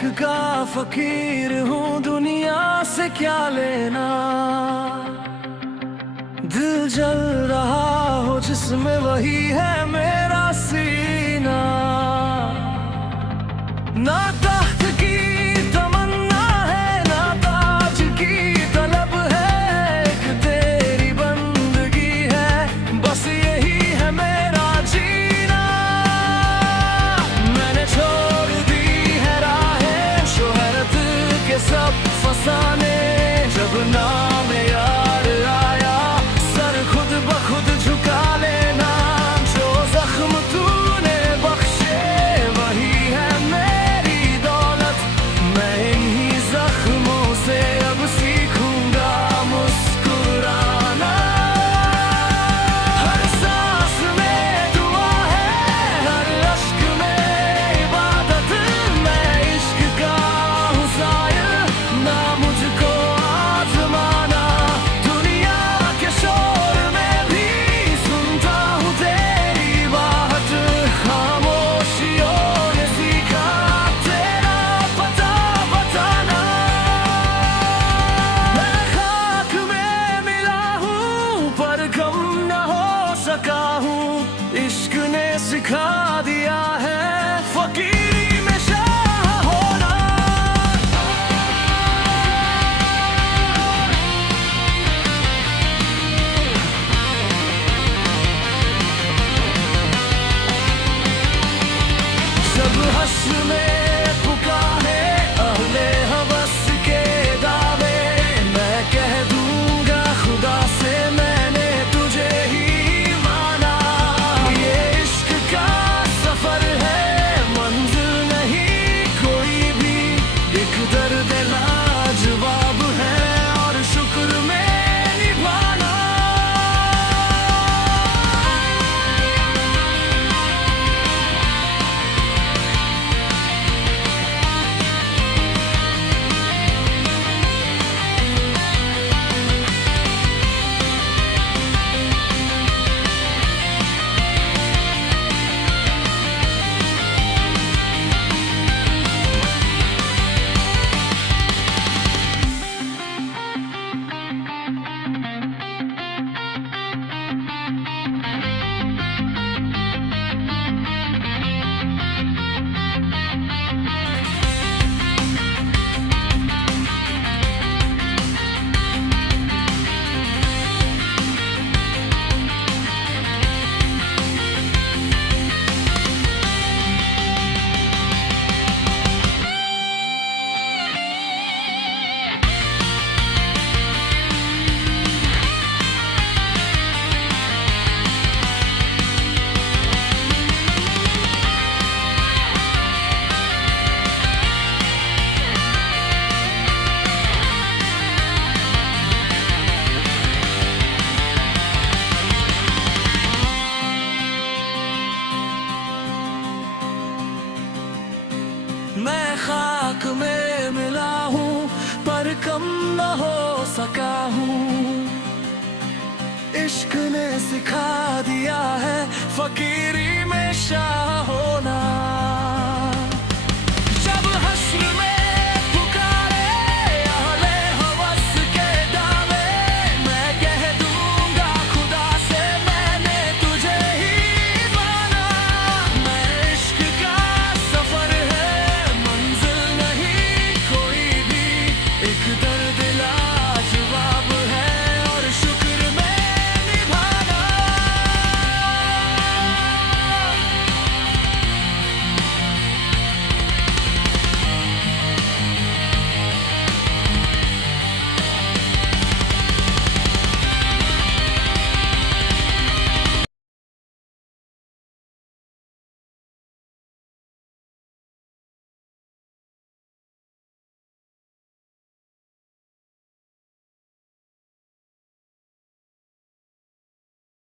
इश्क का फकीर हूँ, दुनिया से क्या लेना। दिल जल रहा हो जिसमें, वही है मेरा सीना। ना तख्त की तमन्ना है, ना ताज की तलब है, एक तेरी बंदगी है, बस यही है मेरा जीना। मैंने छोड़ दी है राहें शोहरत के सब फसाने, जब नाम यार आया सर खुद ब खुद झुका लेना। जो जख्म तूने बख्शे वही है मेरी दौलत, मैं इन्हीं जख्मों से अब सीखूंगा मुस्कुराना। हर सांस में दुआ है, हर अश्क में इबादत, मैं इश्क का हूँ ज़ाहिर, ना मुझको आज़माना। दुनिया के शोर में भी सुनता हूँ तेरी बात, खामोशियों ने सीखा तेरा पता बताना। मैं खाक में मिला हूँ पर कम न हो सका हूँ, इश्क ने सिखा दिया है फकीरी में शाह होना। जब हश्र में पुकारे अहले हवस के दावे, मैं कह दूंगा खुदा से मैंने तुझे ही माना। ये इश्क का सफर है, मंजिल नहीं कोई भी, एक दर्द लाजवाब है और शुक्र में निभाना। मैं खाक में मिला हूँ पर कम न हो सका हूँ, इश्क ने सिखा दिया है फकीरी में शाह होना।